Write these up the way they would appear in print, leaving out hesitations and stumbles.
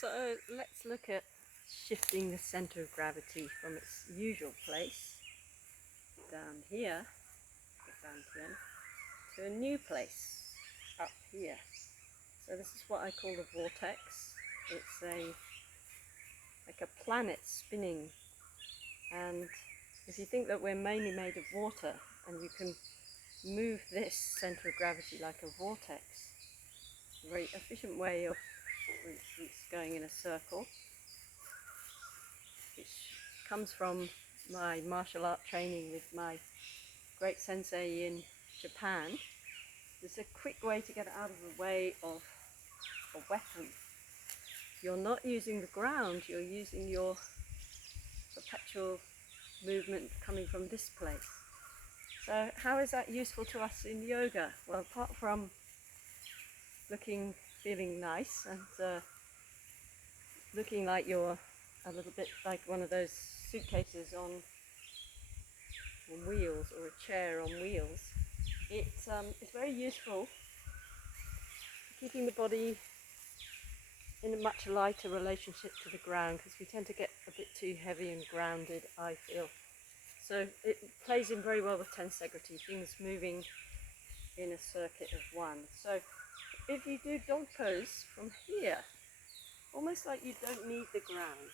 So let's look at shifting the center of gravity from its usual place, down here, to a new place, up here. So this is what I call the vortex. It's like a planet spinning, and if you think that we're mainly made of water and you can move this center of gravity like a vortex, a very efficient way of, for instance, going in a circle, which comes from my martial art training with my great sensei in Japan. There's a quick way to get out of the way of a weapon. You're not using the ground, you're using your perpetual movement coming from this place. So how is that useful to us in yoga? Well, apart from feeling nice and looking like you're a little bit like one of those suitcases on wheels, or a chair on wheels, it's very useful for keeping the body in a much lighter relationship to the ground, because we tend to get a bit too heavy and grounded, I feel. So it plays in very well with tensegrity, things moving in a circuit of one. So if you do dog pose from here, almost like you don't need the ground.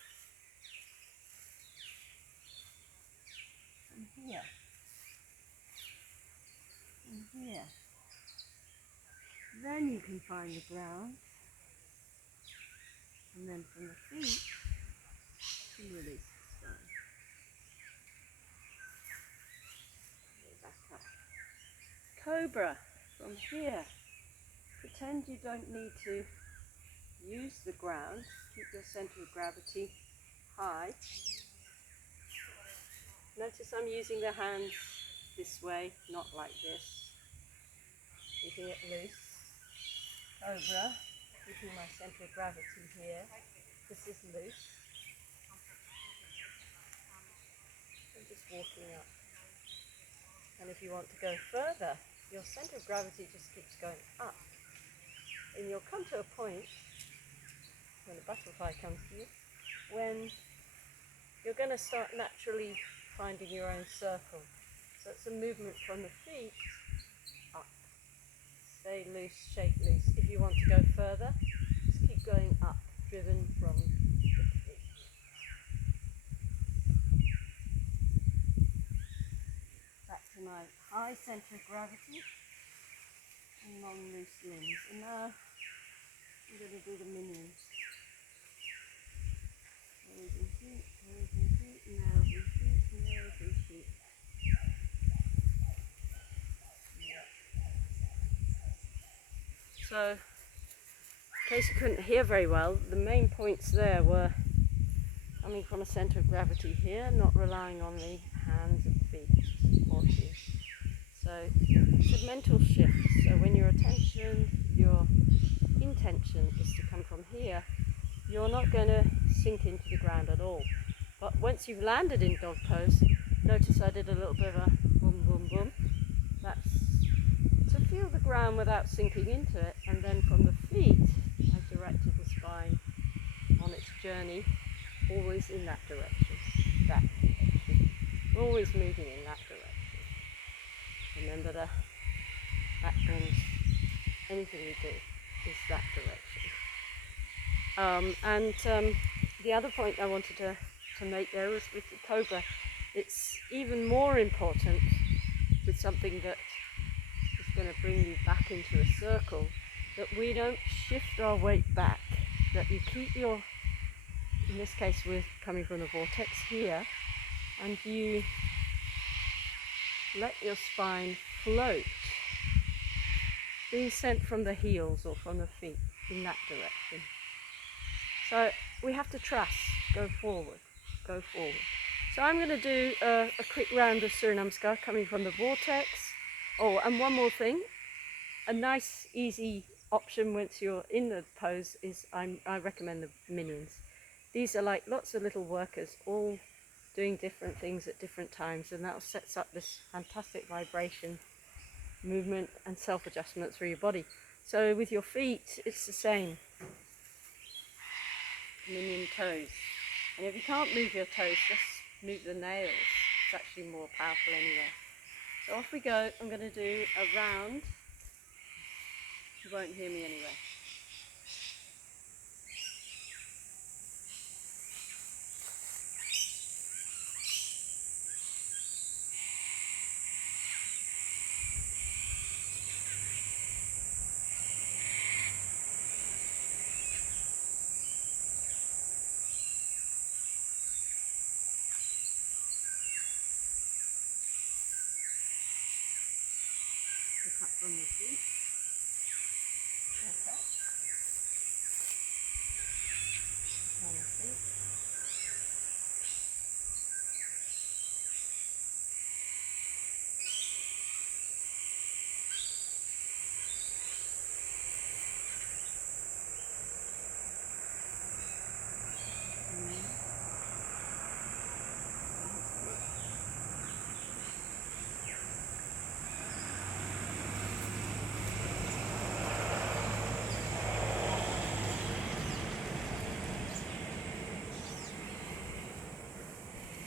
From here. From here. Then you can find the ground. And then from the feet, you can release the stone. Back up. Cobra, from here. Pretend you don't need to use the ground. Keep your center of gravity high. Notice I'm using the hands this way, not like this. Keeping it loose. Cobra, keeping my center of gravity here. This is loose. I'm just walking up. And if you want to go further, your center of gravity just keeps going up. And you'll come to a point, when a butterfly comes to you, when you're going to start naturally finding your own circle. So it's a movement from the feet up. Stay loose, shake loose. If you want to go further, just keep going up, driven from the feet. Back to my high center of gravity and long loose limbs. And now I'm going to do the minions. Raising feet, narrowing feet, narrowing feet. So, in case you couldn't hear very well, the main points there were coming from a centre of gravity here, not relying on the hands and feet to support you. So it's a mental shift. So when your intention is to come from here, you're not going to sink into the ground at all. But once you've landed in dog pose, notice I did a little bit of a boom, boom, boom. That's to feel the ground without sinking into it, and then from the feet, I've directed the spine on its journey, always in that direction. We're always moving in that direction. Remember that brings anything we do is that direction. The other point I wanted to make there was with the cobra. It's even more important with something that is going to bring you back into a circle, that we don't shift our weight back, that you keep your, in this case we're coming from the vortex here, and you let your spine float, being sent from the heels or from the feet in that direction. So we have to trust, go forward. So I'm going to do a quick round of Suryanamar A coming from the vortex. Oh, and one more thing, a nice easy option once you're in the pose is I recommend the minions. These are like lots of little workers all doing different things at different times, and that sets up this fantastic vibration, movement and self-adjustment through your body. So with your feet it's the same. minion toes. And if you can't move your toes, just move the nails. It's actually more powerful anyway. So off we go. I'm going to do a round. You won't hear me anyway. Look up from your feet. Okay. On your feet.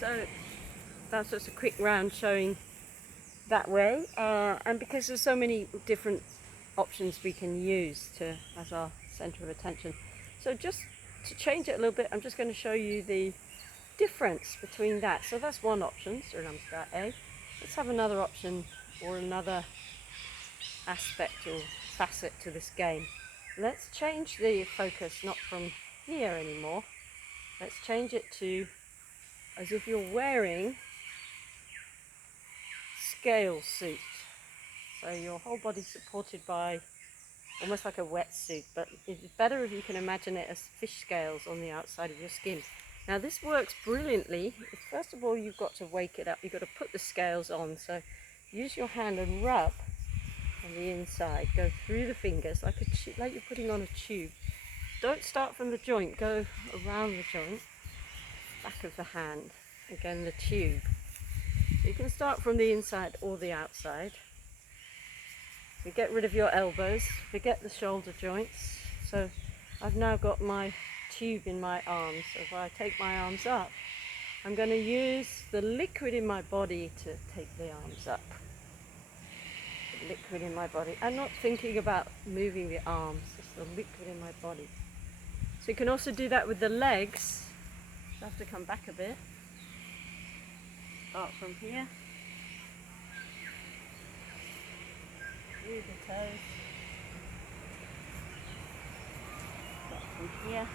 So that's just a quick round showing that way, and because there's so many different options we can use to as our center of attention. So just to change it a little bit, I'm just going to show you the difference between that. So that's one option, Suryanamar A. Let's have another option or another aspect or facet to this game. Let's change the focus not from here anymore. Let's change it to as if you're wearing scale suit. So your whole body's supported by almost like a wetsuit, but it's better if you can imagine it as fish scales on the outside of your skin. Now this works brilliantly. First of all, you've got to wake it up. You've got to put the scales on. So use your hand and rub on the inside. Go through the fingers like you're putting on a tube. Don't start from the joint. Go around the joint, back of the hand. Again, the tube. So you can start from the inside or the outside. So get rid of your elbows. Forget the shoulder joints. So I've now got my tube in my arms. So if I take my arms up, I'm going to use the liquid in my body to take the arms up. The liquid in my body. I'm not thinking about moving the arms, just the liquid in my body. So you can also do that with the legs. You have to come back a bit. Start from here. Through the toes. Start from here.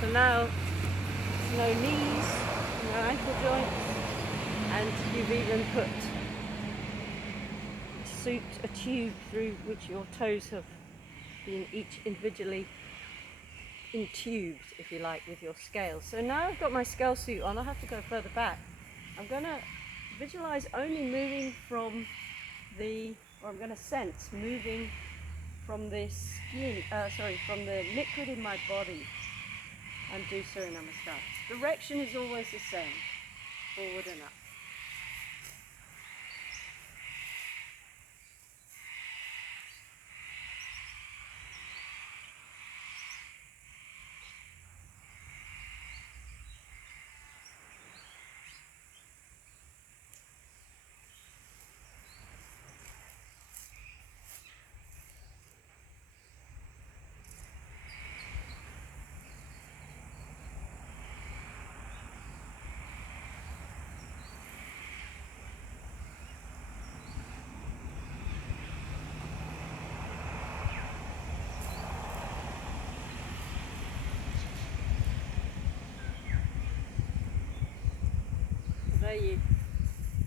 So now, no knees, no ankle joints, and you've even put a tube through which your toes have been each individually intubed, if you like, with your scales. So now I've got my scale suit on, I have to go further back. I'm going to visualize only moving from I'm going to sense moving from the from the liquid in my body and do Suryanamar. Direction is always the same, forward and up.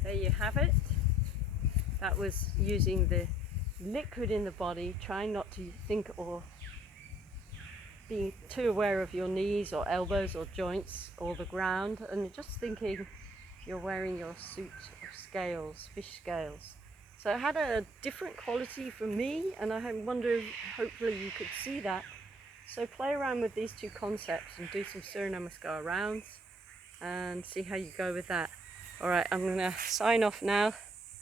There you have it. That was using the liquid in the body, trying not to think or being too aware of your knees or elbows or joints or the ground, and just thinking you're wearing your suit of scales, fish scales. So it had a different quality for me, and I wonder if hopefully you could see that. So play around with these two concepts and do some Suryanamar rounds and see how you go with that. Alright, I'm going to sign off now.